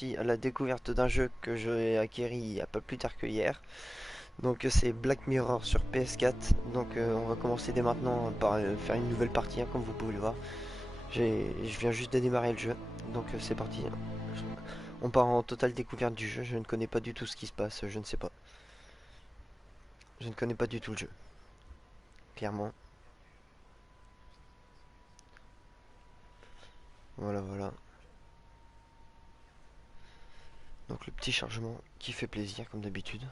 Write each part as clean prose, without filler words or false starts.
parti à la découverte d'un jeu que j'ai acquéri il n'y a pas plus tard que hier. Donc c'est Black Mirror sur PS4. Donc on va commencer dès maintenant par faire une nouvelle partie, hein, comme vous pouvez le voir. Je viens juste de démarrer le jeu. Donc c'est parti. On part en totale découverte du jeu. Je ne connais pas du tout ce qui se passe. Je ne sais pas. Je ne connais pas du tout le jeu. Clairement. Voilà, voilà. Donc le petit chargement qui fait plaisir comme d'habitude.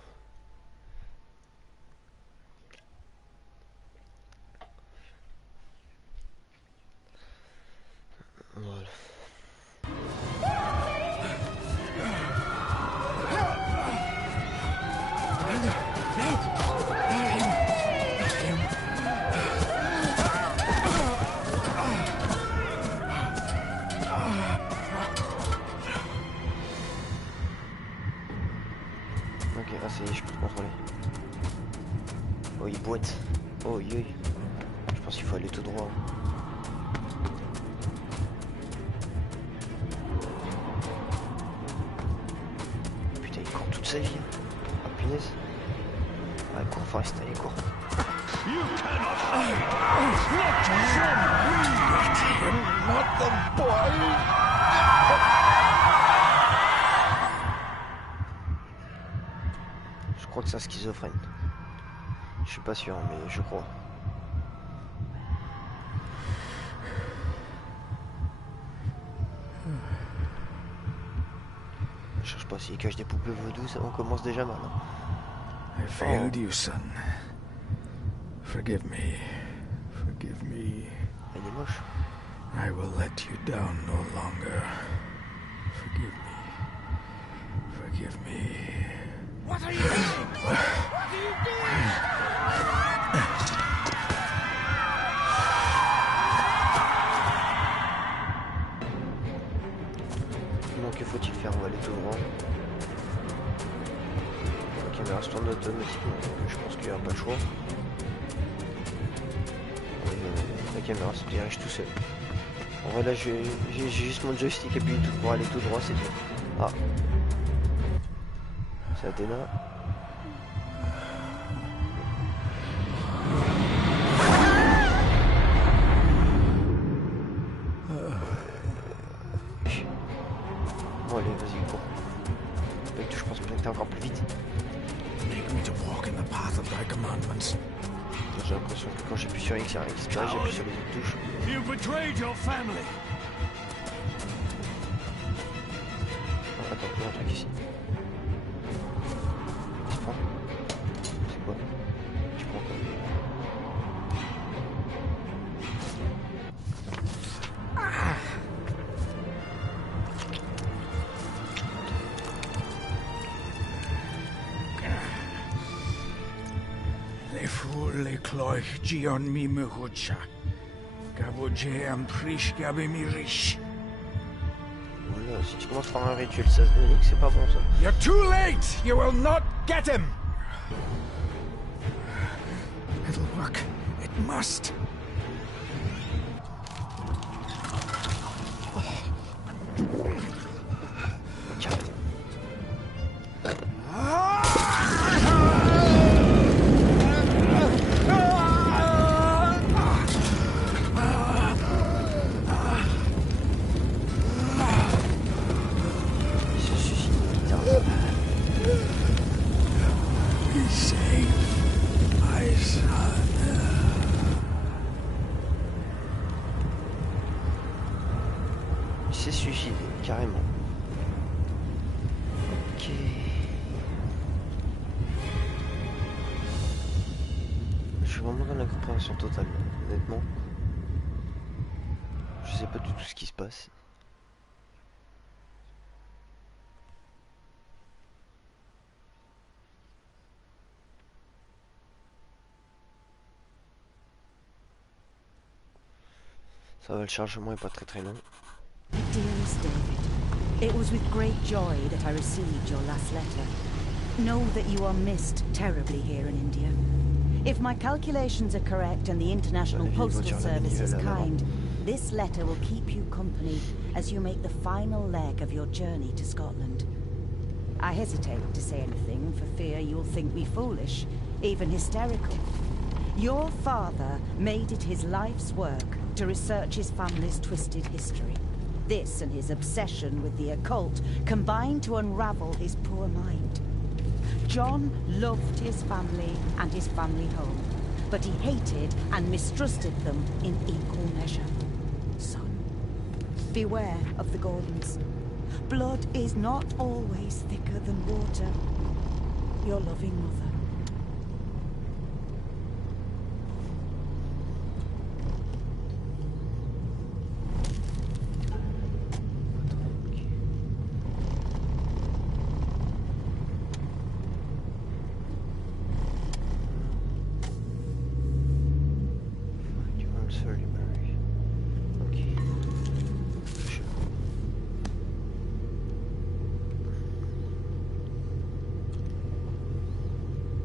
Voilà. Ok, ah ça y est, je peux le contrôler. Oh, il boite. Oh, oui. Je pense qu'il faut aller tout droit. Putain, il court toute sa vie. Ah, punaise. Ah, cours, Forest, allez, cours. You cannot hide! Not the boy! Je crois que c'est un schizophrène. Je suis pas sûr, mais je crois. Je cherche pas s'il cache des poupées vaudou, ça on commence déjà mal. Hein. I failed you, son. Forgive me. Forgive me. Elle est moche. I will let you down no longer. Forgive me. Forgive me. What are you doing? What are you doing? Donc que faut-il faire? On va aller tout droit. La caméra se tourne automatiquement. Je pense qu'il n'y aura pas le choix. La caméra se dirige tout seul. En vrai là j'ai juste mon joystick et puis tout pour aller tout droit, c'est bien. Ah. C'est Athéna. Bon allez, vas-y, cours. Avec tout, je pense bien que t'es encore plus vite. Make me to walk in the path of thy commandments. J'ai l'impression que quand j'appuie sur X, il y a rien qui se passe, j'appuie sur les autres touches. You betrayed your family. Ah, attends, il y a un truc ici. Il se prend. C'est quoi? Tu prends quoi? Le cloich gion mi mehucha. Gaboje am prish gabe mi riche. Voilà, si tu commences par un rituel, ça se veut que c'est pas bon ça. You're too late! You will not get him! It'll work. It must. Tiens. Il s'est suicidé, carrément. Ok. Je suis vraiment dans l'incompréhension totale, honnêtement. Je sais pas du tout ce qui se passe. Ça va, le chargement est pas très long. Dearest David, it was with great joy that I received your last letter. Know that you are missed terribly here in India. If my calculations are correct and the International Postal Service is kind, This letter will keep you company as you make the final leg of your journey to Scotland. I hesitate to say anything for fear you'll think me foolish, even hysterical. Your father made it his life's work to research his family's twisted history. This and his obsession with the occult combined to unravel his poor mind. John loved his family and his family home, but he hated and mistrusted them in equal measure. Son, beware of the Gordons. Blood is not always thicker than water. Your loving mother.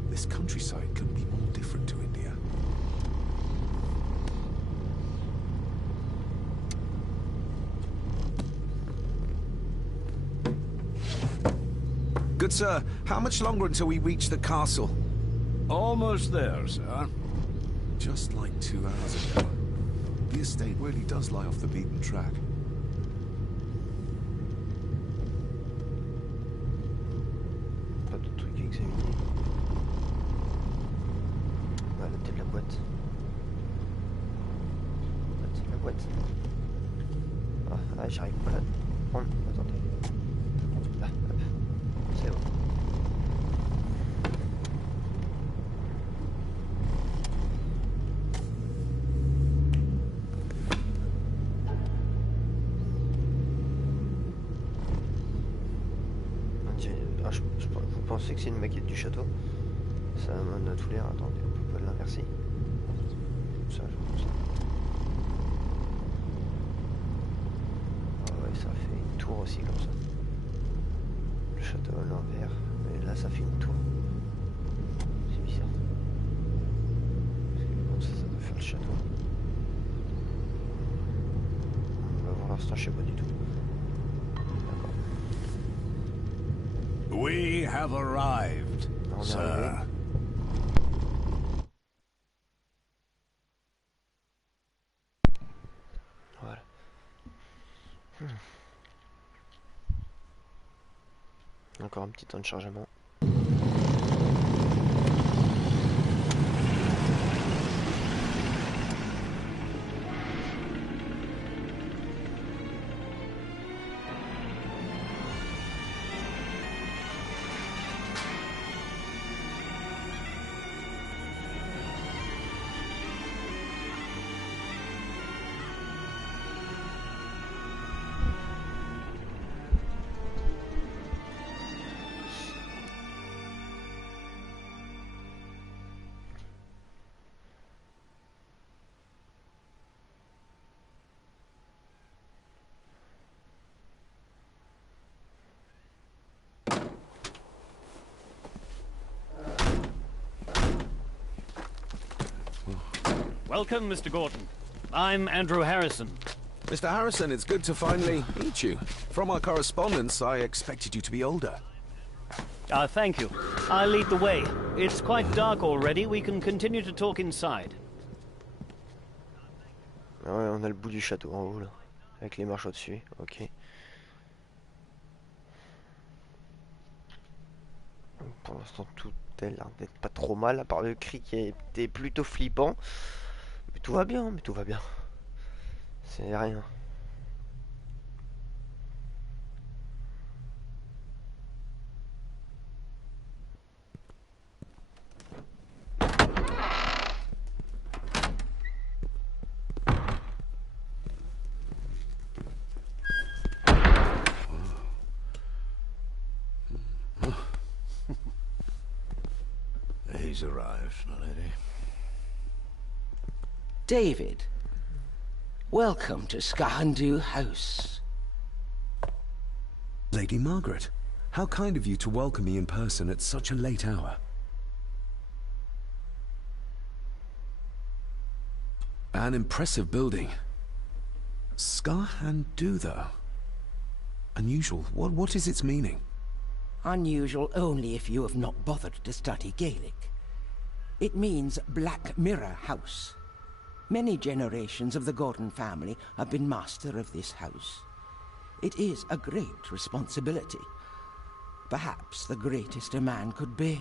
This countryside couldn't be more different to India. Good sir, how much longer until we reach the castle? Almost there, sir. Just like 2 hours ago. The estate really does lie off the beaten track. Pas de trucs à examiner. Ah, la tête de la boîte. La tête de la boîte. Ah, j'arrive pas à la prendre. Attendez. Là, hop. C'est bon. Vous pensez que c'est une maquette du château? Ça m'en a tout l'air. Attendez, on peut pas l'inverser. Ça, je pense. Ah ouais, ça fait une tour aussi comme ça. Le château à l'envers. Mais là, ça fait une tour. C'est bizarre. Parce que comme ça doit faire le château. Pour l'instant, je sais pas du tout. We have arrived, sir. Voilà. Encore un petit temps de chargement. Welcome, Mr. Gordon. I'm Andrew Harrison. Mr. Harrison, it's good to finally meet you. From our correspondence, I expected you to be older. Thank you. I'll lead the way. It's quite dark already. We can continue to talk inside. Ah ouais, on a le bout du château en haut là, avec les marches au-dessus. Ok. Pour l'instant, tout a l'air d'être pas trop mal, à part le cri qui était plutôt flippant. Mais tout va bien, C'est rien. He's arrived, my lady. David, welcome to Skahandu House. Lady Margaret, how kind of you to welcome me in person at such a late hour. An impressive building. Skahandu, though. Unusual. What is its meaning? Unusual only if you have not bothered to study Gaelic. It means Black Mirror House. Many generations of the Gordon family have been master of this house. It is a great responsibility. Perhaps the greatest a man could bear.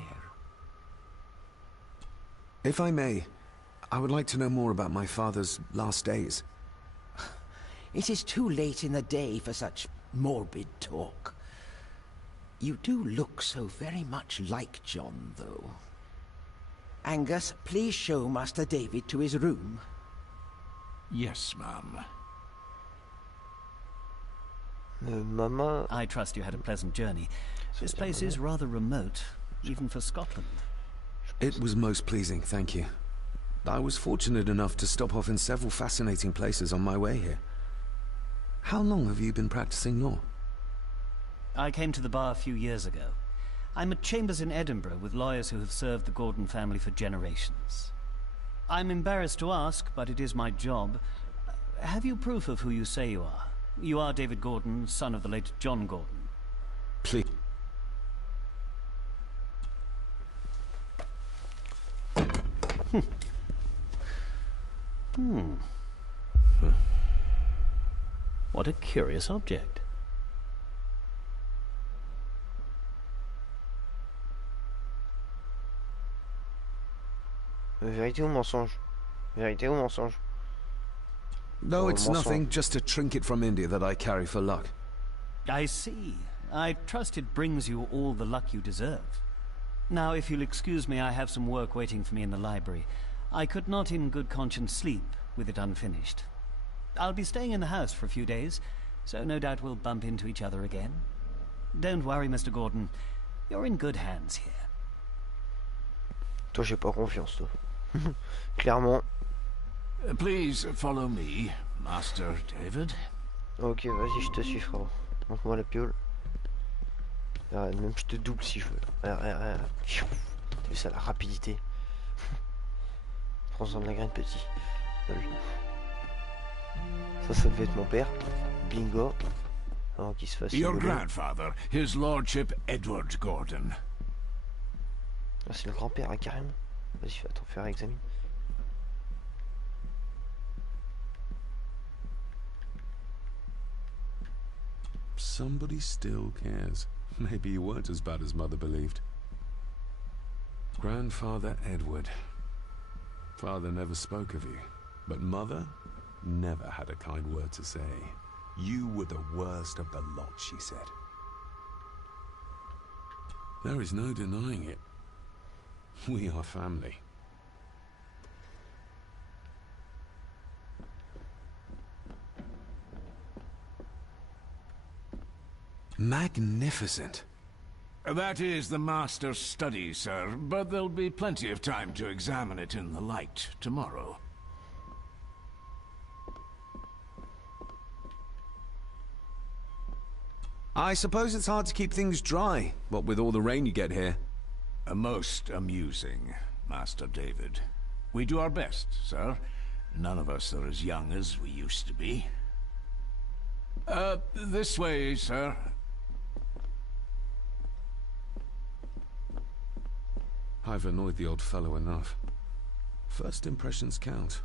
If I may, I would like to know more about my father's last days. It is too late in the day for such morbid talk. You do look so very much like John, though. Angus, please show Master David to his room. Yes, ma'am. Mama... I trust you had a pleasant journey. This place is rather remote, even for Scotland. It was most pleasing, thank you. I was fortunate enough to stop off in several fascinating places on my way here. How long have you been practicing law? I came to the bar a few years ago. I'm at chambers in Edinburgh with lawyers who have served the Gordon family for generations. I'm embarrassed to ask, but it is my job. Have you proof of who you say you are? You are David Gordon, son of the late John Gordon. Please. What a curious object. Vérité ou mensonge? Vérité ou mensonge? No, Oh, it's mensonge. nothing, just a trinket from India that I carry for luck. I see. I trust it brings you all the luck you deserve. Now, if you'll excuse me, I have some work waiting for me in the library. I could not in good conscience sleep with it unfinished. I'll be staying in the house for a few days, so no doubt we'll bump into each other again. Don't worry, Mr. Gordon. You're in good hands here. Toi, j'ai pas confiance, toi. Clairement. Please follow me, Master David. Ok, vas-y, je te suis, frérot. Montre-moi la piole. Ah, même je te double si je veux. T'as vu ça, la rapidité. Prends-en de la graine, petit. Lol. Ça devait être mon père. Bingo. Avant qu'il se fasse... Your rigoler. grandfather, his lordship Edward Gordon. Ah, c'est le grand-père, hein, carrément. Vas-y, attends, faire examine. Somebody still cares. Maybe you weren't as bad as Mother believed. Grandfather Edward. Father never spoke of you, but Mother never had a kind word to say. You were the worst of the lot, she said. There is no denying it. We are family. Magnificent. That is the master's study, sir, but there'll be plenty of time to examine it in the light tomorrow. I suppose it's hard to keep things dry, what with all the rain you get here. Most amusing, Master David. We do our best, sir. None of us are as young as we used to be. This way, sir. I've annoyed the old fellow enough. First impressions count.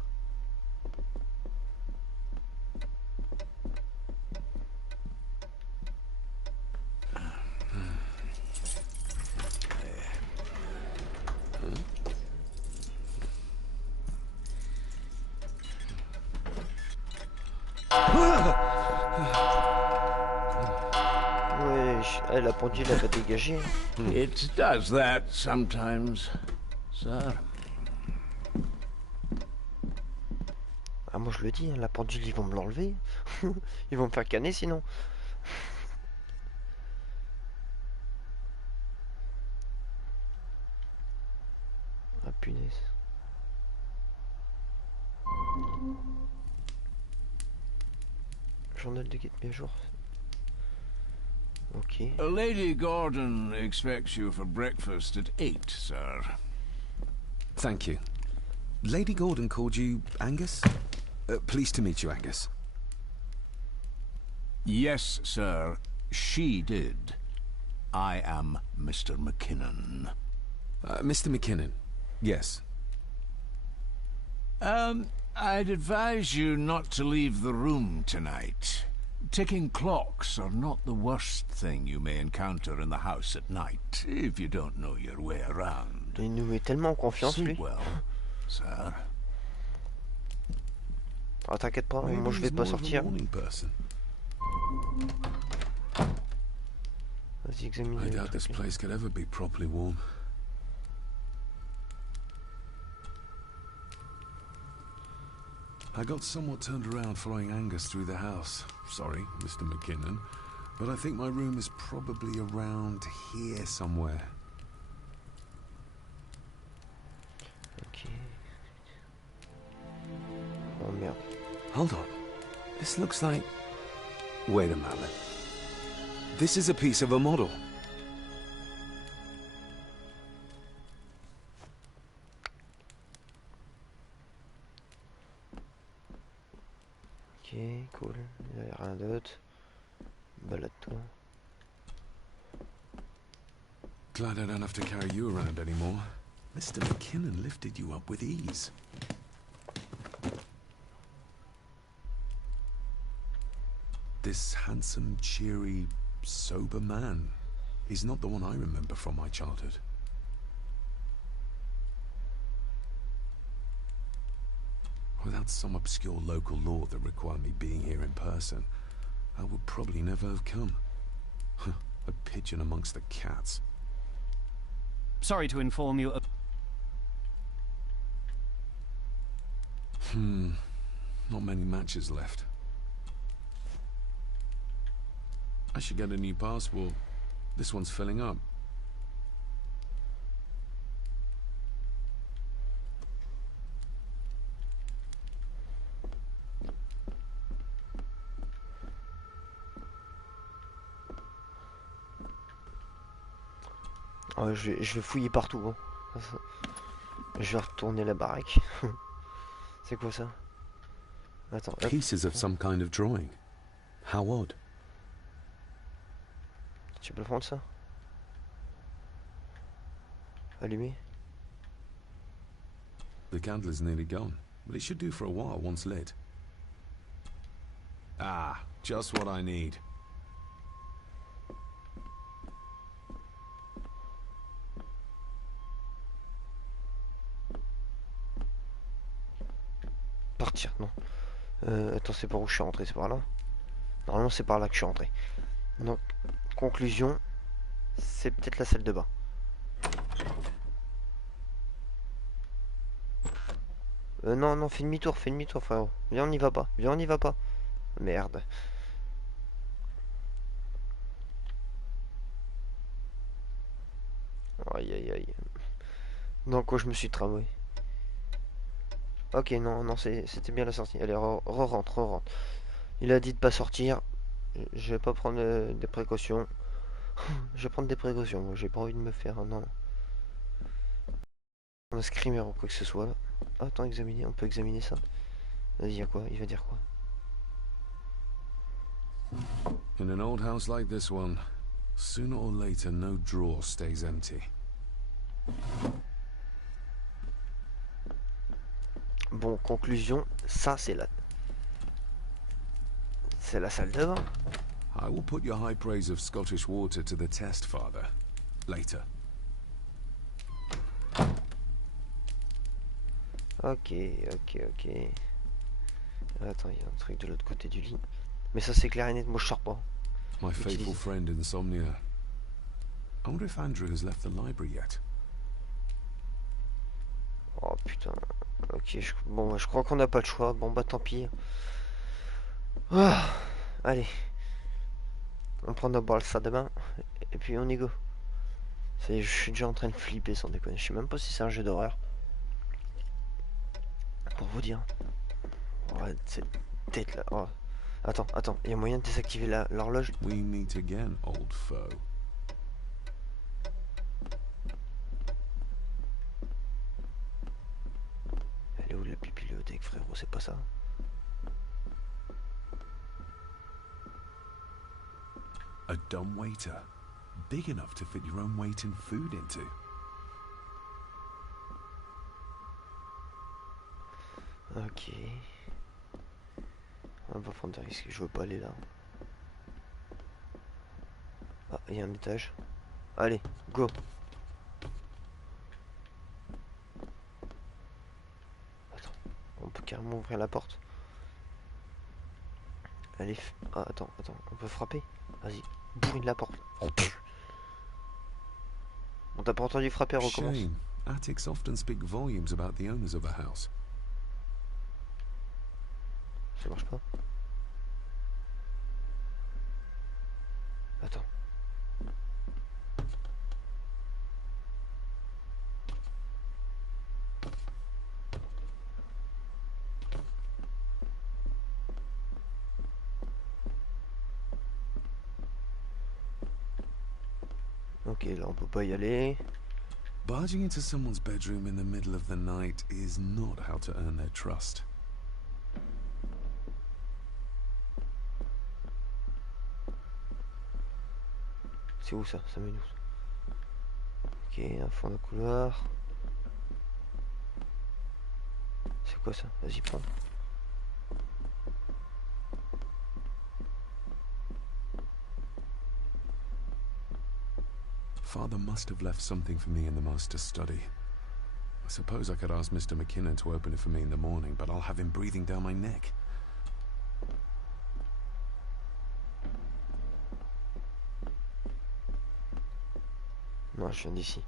Wesh, ah, la pendule elle va dégager. It does that sometimes, sir. Ah, moi je le dis, hein, la pendule ils vont me l'enlever. Ils vont me faire canner sinon. Ah punaise. Journal de guide mis à jour. Ok. Lady Gordon expects you for breakfast at 8, sir. Thank you. Lady Gordon called you Angus? Pleased to meet you, Angus. Yes, sir. She did. I am Mr. McKinnon. Mr. McKinnon. Yes. I'd advise you not to leave the room tonight. Ticking clocks are not the worst thing you may encounter in the house at night, if you don't know your way around. Il nous met tellement en confiance, lui. Sleep well, sir. Ah, t'inquiète pas, moi je vais pas sortir. Vas-y, examine. I doubt this place could ever be properly warm. I got somewhat turned around following Angus through the house. Sorry, Mr. McKinnon, but I think my room is probably around here somewhere. Ok. Oh merde. Hold on. This looks like... Wait a moment. This is a piece of a model. Ok, cool. Il n'y a rien d'autre. Balade-toi. Glad I don't have to carry you around anymore. Mr. McKinnon lifted you up with ease. This handsome, cheery, sober man is not the one I remember from my childhood. Without some obscure local law that required me being here in person, I would probably never have come. A pigeon amongst the cats. Sorry to inform you. Not many matches left. I should get a new passport. This one's filling up. Oh, je vais fouiller partout. Hein. Je vais retourner la baraque. C'est quoi ça? Attends. Hop. Pieces of some kind of drawing. How odd. Tu peux prendre ça? Allumé? The candle is nearly gone, but it should do for a while once lit. Ah, just what I need. Partir, non. Attends, c'est par où je suis rentré? C'est par là? Normalement, c'est par là que je suis rentré. Donc, conclusion, c'est peut-être la salle de bain. Non, non, fais demi-tour, frérot. Viens, on n'y va pas. Viens, on n'y va pas. Merde. Aïe, aïe, aïe. Dans quoi je me suis tramway? Ok, non, non, c'était bien la sortie. Allez, re-rentre. Il a dit de pas sortir. Je vais pas prendre des précautions. Je vais prendre des précautions. Moi, j'ai pas envie de me faire non. Un screamer ou quoi que ce soit là. Attends, examiner. On peut examiner ça. Vas-y, y a quoi? Il va dire quoi? In an old house like this one, sooner or later, no drawer stays empty. Bon, conclusion, ça c'est la salle de bain. I will put your high praise of Scottish water to the test, Father. Later. Ok. Attends, il y a un truc de l'autre côté du lit. Mais ça c'est clair et net, moi je sors pas. My faithful friend Insomnia. I wonder if Andrew has left the library yet. Oh putain. Ok, bon, je crois qu'on n'a pas le choix. Bon bah tant pis. Ah, allez. On prend d'abord le salle de bain. Et puis on y go. Ça y est, je suis déjà en train de flipper sans déconner. Je sais même pas si c'est un jeu d'horreur. Pour vous dire. Ouais, cette tête là. Oh. Attends, il y a moyen de désactiver l'horloge? We meet again, old foe. Elle est où la bibliothèque, frérot? C'est pas ça? A dumbwaiter. Big enough to fit your own weight in food into. Ok. On va prendre des risques, je veux pas aller là. Ah, il y a un étage. Allez, go. Attends, on peut carrément ouvrir la porte. Allez, ah, attends, on peut frapper. Vas-y, bourrine la porte. On t'a pas entendu frapper, recommence. Shame. Attics often speak volumes about the owners of a house. Ça marche pas. Attends. Ok, là on peut pas y aller. Barging into someone's bedroom in the middle of the night is not how to earn their trust. C'est où ça? Ça met nous. Ok, un fond de couloir. C'est quoi ça? Vas-y, prends. Father must have left something for me in the master's study. I suppose I could ask Mr. McKinnon to open it for me in the morning, but I'll have him breathing down my neck. Non, je viens d'ici.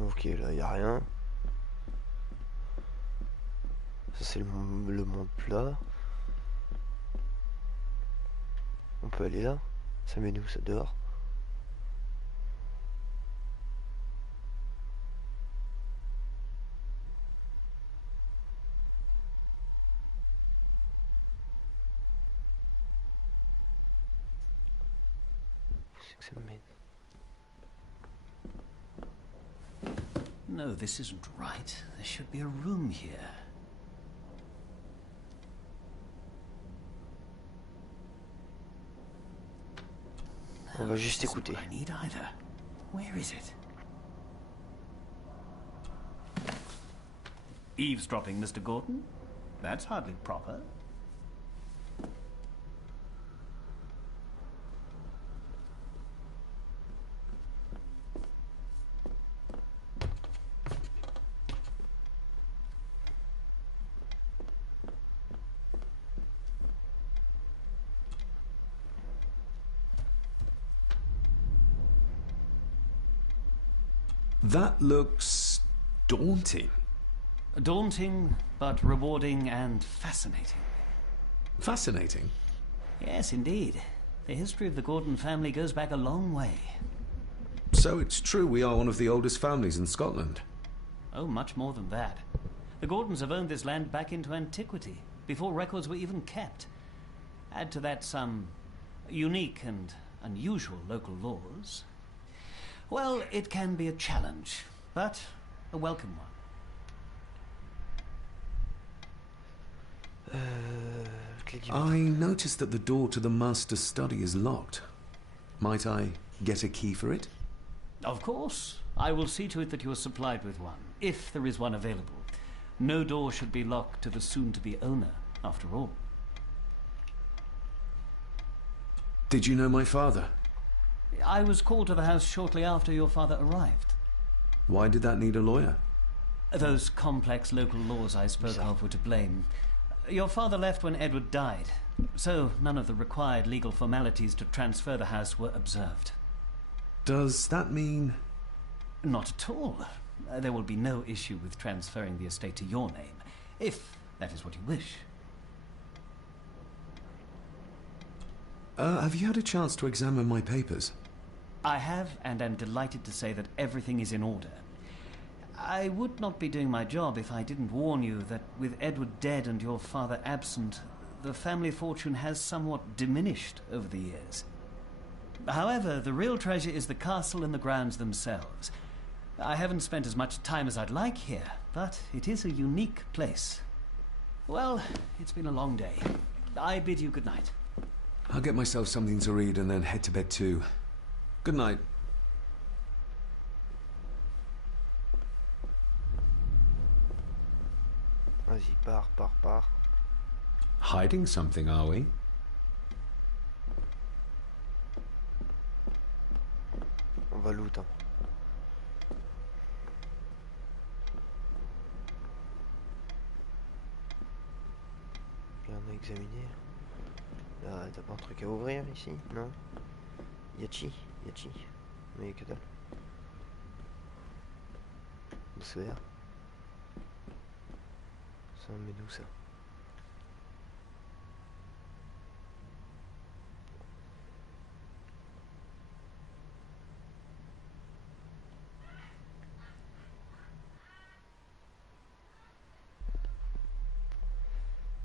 Ok, là, y a rien. Ça, c'est le monde plat. On peut aller là. Ça met nous, ça dehors. Ça me mène. No, this isn't right. There should be a room here. On va juste écouter. I need either. Where is it? Eavesdropping, Mr. Gordon? That's hardly proper. That looks daunting. Daunting, but rewarding and fascinating. Fascinating. Yes, indeed. The history of the Gordon family goes back a long way. So it's true we are one of the oldest families in Scotland. Oh, much more than that. The Gordons have owned this land back into antiquity, before records were even kept. Add to that some unique and unusual local laws. Well, it can be a challenge, but a welcome one. I noticed that the door to the master's study is locked. Might I get a key for it? Of course. I will see to it that you are supplied with one, if there is one available. No door should be locked to the soon-to-be owner, after all. Did you know my father? I was called to the house shortly after your father arrived. Why did that need a lawyer? Those complex local laws I spoke of were to blame. Your father left when Edward died, so none of the required legal formalities to transfer the house were observed. Does that mean... Not at all. There will be no issue with transferring the estate to your name, if that is what you wish. Have you had a chance to examine my papers? I have, and am delighted to say that everything is in order. I would not be doing my job if I didn't warn you that with Edward dead and your father absent, the family fortune has somewhat diminished over the years. However, the real treasure is the castle and the grounds themselves. I haven't spent as much time as I'd like here, but it is a unique place. Well, it's been a long day. I bid you good night. I'll get myself something to read and then head to bed too. Good night. Vas-y, pars. Hiding something, are we? On va loot, hein. Rien à examiner. Là, t'as pas un truc à ouvrir ici? Non? Yachi. Mais que dalle. Bonsoir. Ça me met d'où ça?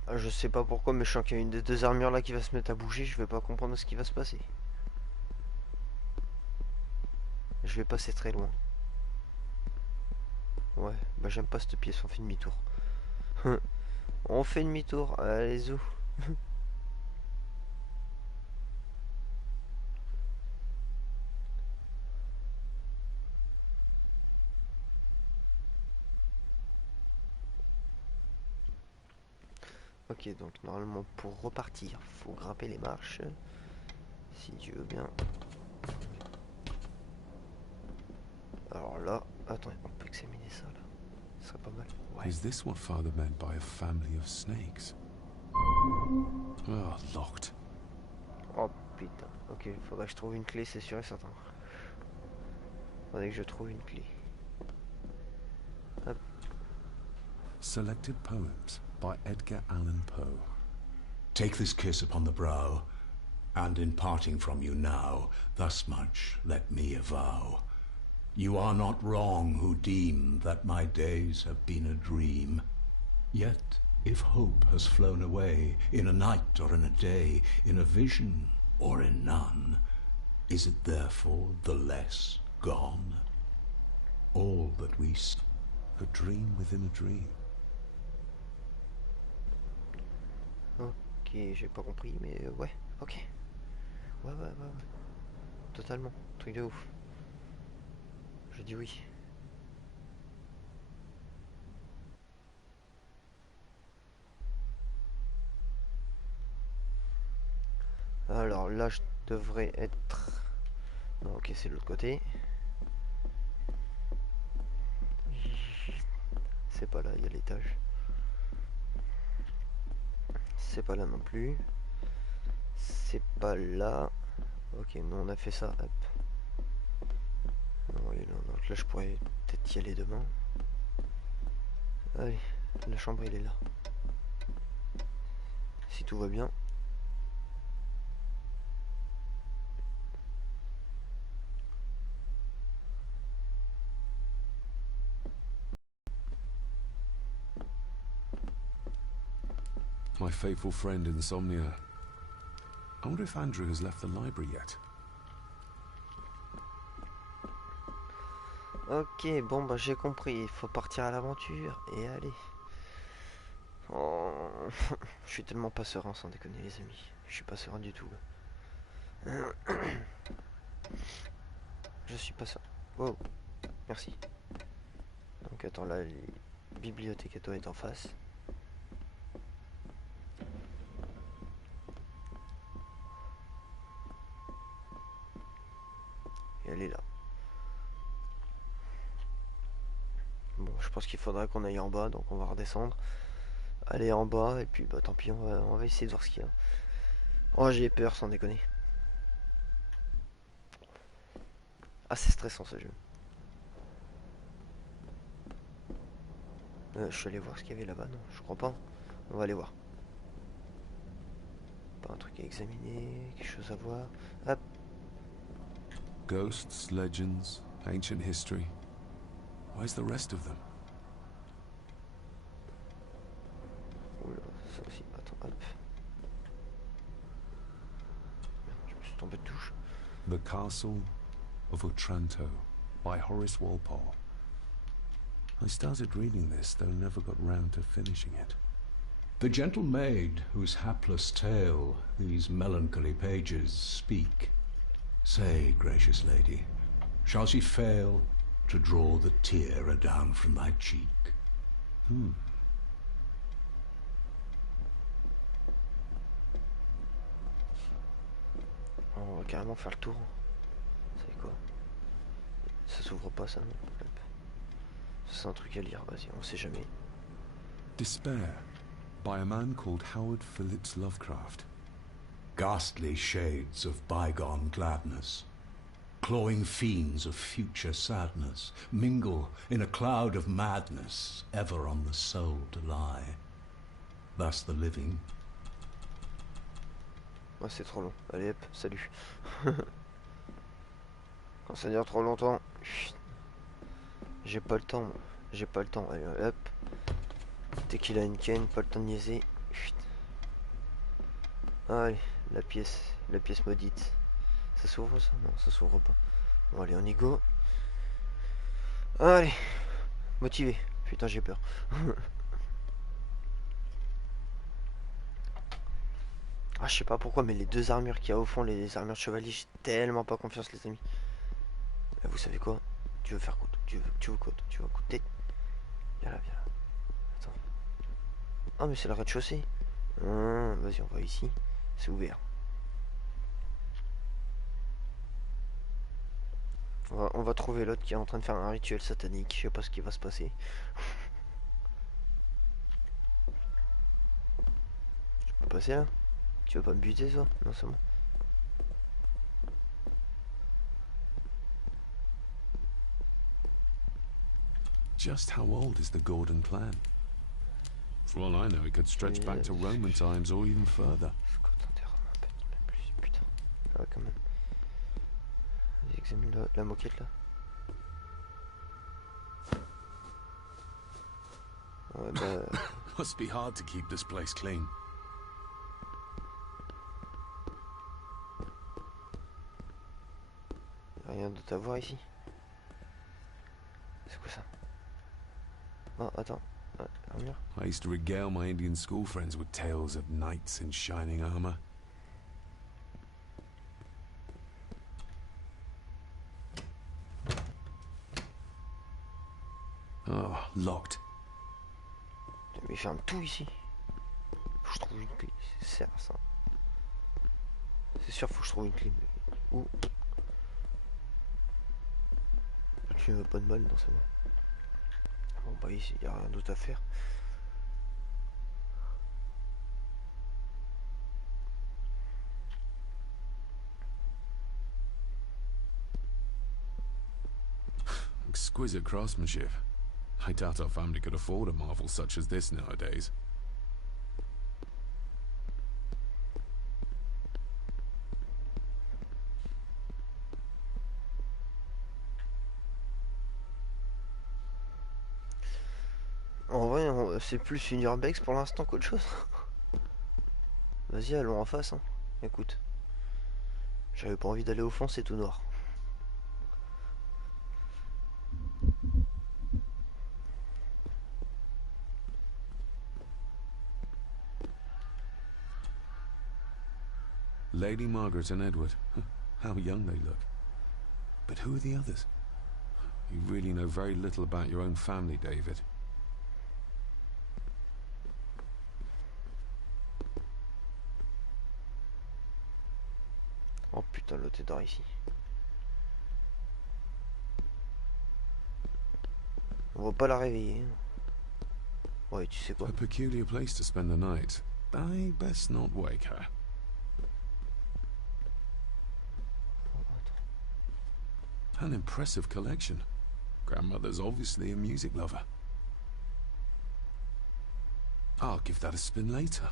Ah, je sais pas pourquoi, mais je sens qu'il y a une des deux armures là qui va se mettre à bouger. Je vais pas comprendre ce qui va se passer. Je vais passer très loin. Ouais, bah j'aime pas cette pièce, on fait demi-tour. On fait demi-tour, allez où? Ok, donc normalement pour repartir, faut grimper les marches. Si tu veux bien. Alors là, attends, on peut examiner ça là. Ce serait pas mal. Ouais. Is this what Father meant by a family of snakes? Oh, locked. Oh putain. Ok, faudrait que je trouve une clé, c'est sûr et certain. Faudrait que je trouve une clé. Hop. Selected poems by Edgar Allan Poe. Take this kiss upon the brow, and in parting from you now, thus much let me avow. You are not wrong who deem that my days have been a dream. Yet, if hope has flown away, in a night or in a day, in a vision or in none, is it therefore the less gone? All that we A dream within a dream. Ok, j'ai pas compris, mais ouais, ok. Ouais. Totalement, truc de ouf. Je dis oui. Alors là, je devrais être... Non, ok, c'est de l'autre côté. C'est pas là, il y a l'étage. C'est pas là non plus. C'est pas là. Ok, nous on a fait ça. Hop. Non, donc là je pourrais peut-être y aller demain. Allez, la chambre elle est là. Si tout va bien. My faithful friend Insomnia. I wonder if Andrew has left the library yet. Ok, bon bah j'ai compris, il faut partir à l'aventure et aller. Oh, je suis tellement pas serein sans déconner les amis. Je suis pas serein du tout. Je suis pas serein. Wow, merci. Donc attends, là, la bibliothèque doit être en face. Et elle est là. Bon, je pense qu'il faudra qu'on aille en bas, donc on va redescendre. Aller en bas, et puis bah tant pis, on va essayer de voir ce qu'il y a. Oh, j'ai peur sans déconner. Ah, c'est stressant ce jeu. Je suis allé voir ce qu'il y avait là-bas, non, je crois pas. On va aller voir. Pas un truc à examiner, quelque chose à voir. Hop. Ghosts, legends, ancient history. Where's the rest of them? Oula, ça aussi, attends, hop. Merde, je me suis tombé de touche. The Castle of Otranto by Horace Walpole. I started reading this, though never got round to finishing it. The gentle maid whose hapless tale these melancholy pages speak. Say, gracious lady, shall she fail to draw the tear adown from thy cheek? On va carrément faire le tour. Vous savez quoi? Ça s'ouvre pas ça, non? Hop. Ça, c'est un truc à lire, vas-y, on sait jamais. Despair, by a man called Howard Phillips Lovecraft. Ghastly shades of bygone gladness, clawing fiends of future sadness, mingle in a cloud of madness, ever on the soul to lie. Thus the living. Ouais, c'est trop long. Allez hop, salut. Quand ça dure trop longtemps, j'ai pas le temps, moi. J'ai pas le temps. Allez hop. Tequila Ken, pas le temps de niaiser. Allez, la pièce maudite. Ça s'ouvre ça? Non, ça s'ouvre pas. Bon allez, on y go. Allez, motivé. Putain, j'ai peur. Ah, je sais pas pourquoi, mais les deux armures qu'il y a au fond, les armures de chevalier, j'ai tellement pas confiance, les amis. Là, vous savez quoi? Tu veux faire quoi? Tu veux quoi? Tu veux écouter? Viens là, viens là. Attends. Ah, mais c'est le rez-de-chaussée. Vas-y, on va ici. C'est ouvert. On va trouver l'autre qui est en train de faire un rituel satanique. Je sais pas ce qui va se passer. Je peux passer là? Tu veux pas me buter, toi? Non, c'est bon. Just how old is the Gordon clan? For all I know, it could stretch back to Roman times or even further. Même plus, putain. Ah, quand même. Vas-y, examine la moquette là. Ouais, bah. Must be hard to keep this place clean. Rien d'autre à voir ici. C'est quoi ça? Oh, attends. Ah, armure. I used to regale my Indian school friends with tales of knights in shining armor. Oh, locked. Mais il ferme tout ici. Faut que je trouve une clé. C'est ça. C'est sûr, faut que je trouve une clé. Où? Tu ne veux pas de mal, non, c'est bon. Bon, bah ici, il n'y a rien d'autre à faire. Exquisite craftsmanship. I doubt our family could afford a marvel such as this nowadays. En vrai, c'est plus une urbex pour l'instant qu'autre chose. Vas-y, allons en face. Hein. Écoute. J'avais pas envie d'aller au fond, c'est tout noir. Lady Margaret and Edward. How young they look. But who are the others? You really know very little about your own family, David. Oh putain, l'autre est dehors ici. On va pas la réveiller. Ouais, tu sais quoi. A peculiar place to spend the night. I best not wake her. An impressive collection. Grandmother's obviously a music lover. I'll give that a spin later.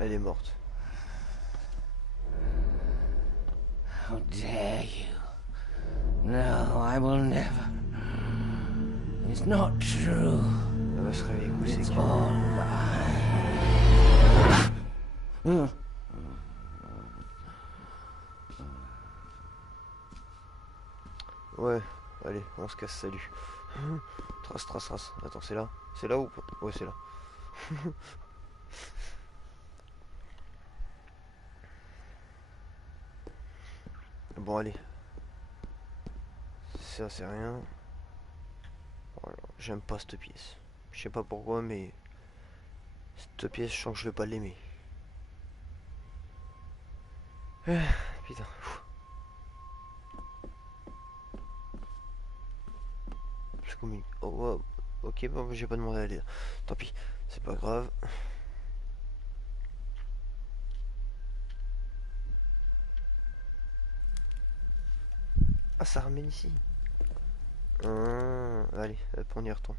Elle est morte. How dare you? No, I will never. It's not true. Elle va se réveiller coucher. It's all lie. Ouais, allez, on se casse, salut. Trace, trace, trace. Attends, c'est là? C'est là ou pas? Ouais, c'est là. Bon, allez. Ça, c'est rien. Voilà. J'aime pas cette pièce. Je sais pas pourquoi, mais cette pièce, je sens que je vais pas l'aimer. Putain. C'est comme une... Oh, wow. Ok, bon, j'ai pas demandé à aller. Tant pis, c'est pas grave. Ah, ça ramène ici. Allez, hop, on y retourne.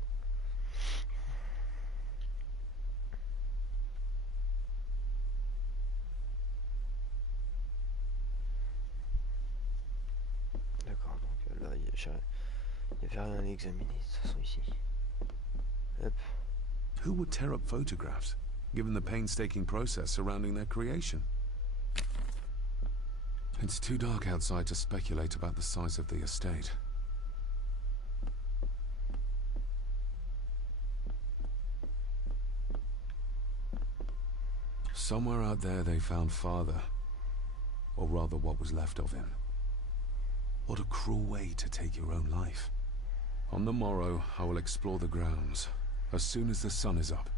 D'accord, donc là, il y avait rien à examiner de toute façon ici. Hop. Who would tear up photographs, given the painstaking process surrounding their creation? It's too dark outside to speculate about the size of the estate. Somewhere out there they found father. Or rather what was left of him. What a cruel way to take your own life. On the morrow, I will explore the grounds, as soon as the sun is up.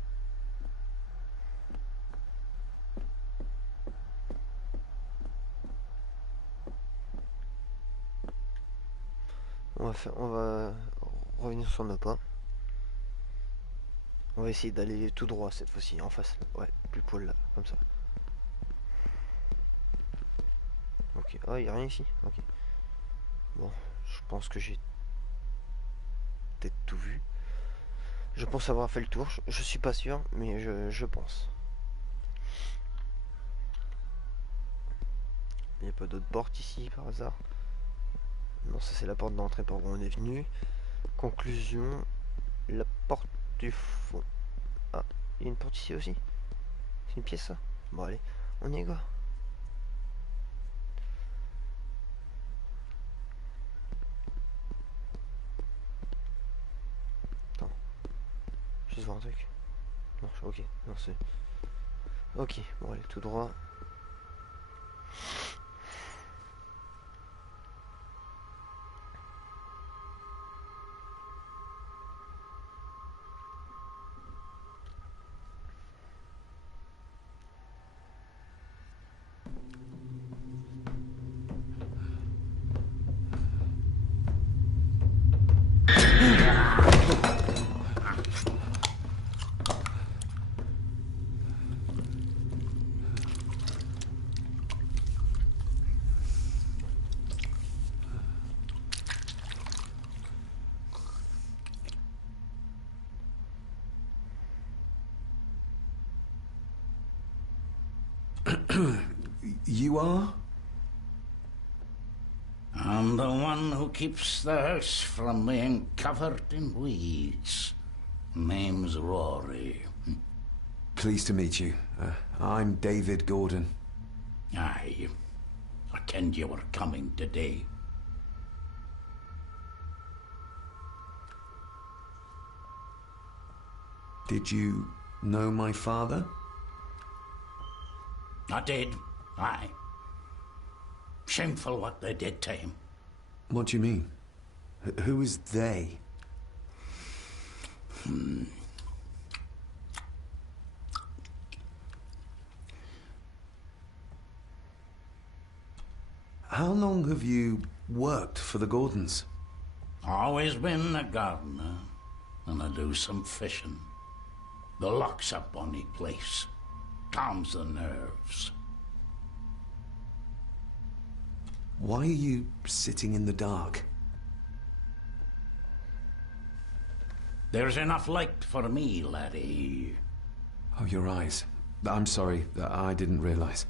On va revenir sur nos pas. On va essayer d'aller tout droit cette fois-ci, en face. Ouais, plus poil là, comme ça. Ok, ah, il n'y a rien ici. Ok. Bon, je pense que j'ai peut-être tout vu. Je pense avoir fait le tour. Je suis pas sûr, mais je pense. Il n'y a pas d'autre porte ici par hasard. Non, ça c'est la porte d'entrée par où on est venu. Conclusion, la porte du fond. Ah, il y a une porte ici aussi. C'est une pièce ça. Bon allez, on y va. Attends, juste voir un truc. Non, ok, non c'est... Ok, bon allez, tout droit. You are? I'm the one who keeps the house from being covered in weeds. Name's Rory. Pleased to meet you. I'm David Gordon. Aye. I kenned you were coming today. Did you know my father? I did. Aye. Shameful what they did to him. What do you mean? Who is they? How long have you worked for the Gordons? Always been a gardener, and I do some fishing. The loch's a bonny place. Calms the nerves. Why are you sitting in the dark? There's enough light for me, laddie. Oh, your eyes. I'm sorry, I didn't realize.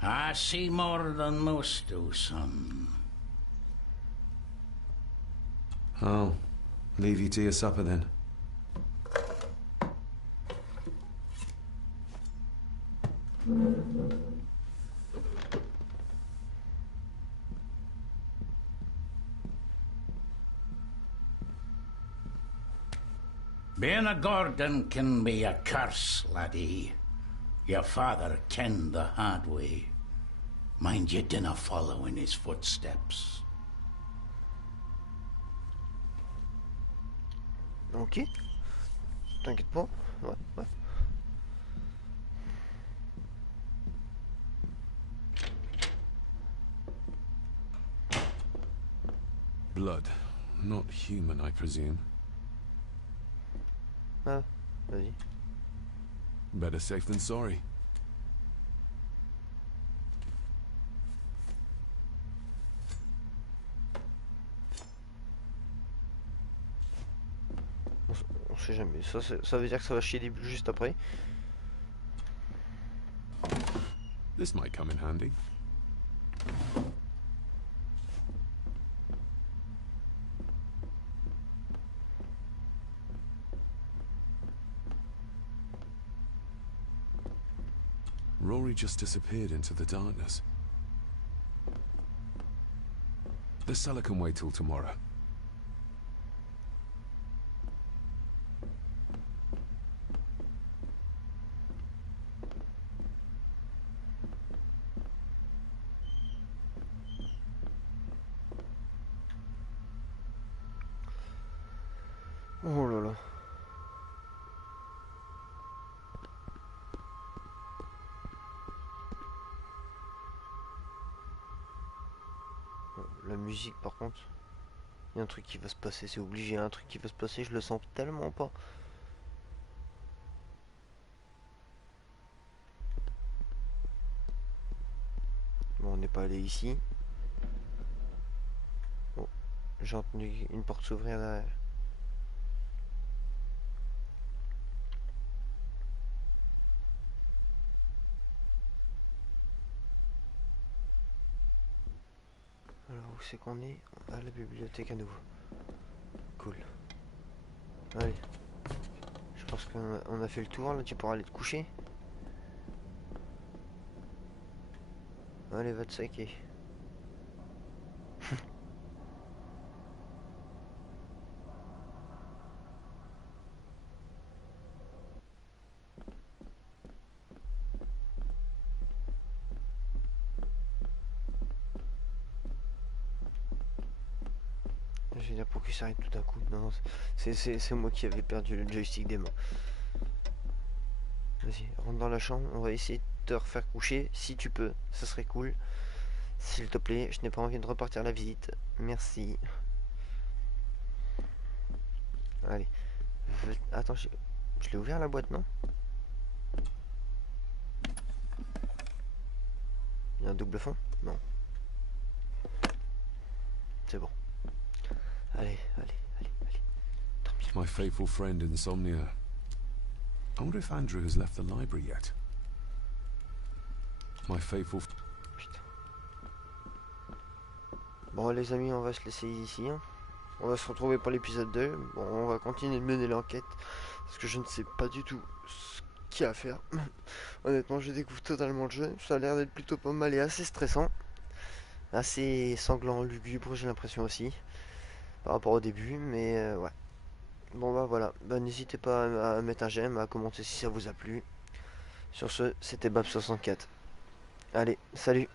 I see more than most do, son. I'll leave you to your supper then. Being a Gordon can be a curse, laddie. Your father kenned the hard way. Mind you dinna follow in his footsteps. Ok. T'inquiète pas. Ouais, ouais. Blood. Not human, I presume. Ah, vas-y. Better safe than sorry. On sait jamais. Ça veut dire que ça va chier des bulles juste après. This might come in handy. Rory just disappeared into the darkness. The cellar can wait till tomorrow. Oh là là. La musique par contre, il y a un truc qui va se passer, c'est obligé, il y a un truc qui va se passer, je le sens tellement pas. Bon, on n'est pas allé ici. Bon, j'ai entendu une porte s'ouvrir derrière. Alors où c'est qu'on est? À la bibliothèque à nouveau. Cool. Allez. Je pense qu'on a fait le tour, là tu pourras aller te coucher. Allez, va te saquer. Je veux dire, pour qu'il s'arrête tout d'un coup. Non, c'est moi qui avais perdu le joystick des mains. Vas-y, rentre dans la chambre. On va essayer de te refaire coucher. Si tu peux, ça serait cool. S'il te plaît, je n'ai pas envie de repartir la visite. Merci. Allez. Attends, je l'ai ouvert la boîte, non? Il y a un double fond? Non. C'est bon. Allez, allez, allez, allez. Tant mieux. My faithful friend Insomnia. I wonder if Andrew has left the library yet. My faithful... Putain. Bon les amis, on va se laisser ici. Hein. On va se retrouver pour l'épisode 2. Bon, on va continuer de mener l'enquête. Parce que je ne sais pas du tout ce qu'il y a à faire. Honnêtement, je découvre totalement le jeu. Ça a l'air d'être plutôt pas mal et assez stressant. Assez sanglant, lugubre, j'ai l'impression aussi. Par rapport au début, mais ouais. Bon bah voilà. Bah, n'hésitez pas à mettre un j'aime, à commenter si ça vous a plu. Sur ce, c'était Bab64. Allez, salut!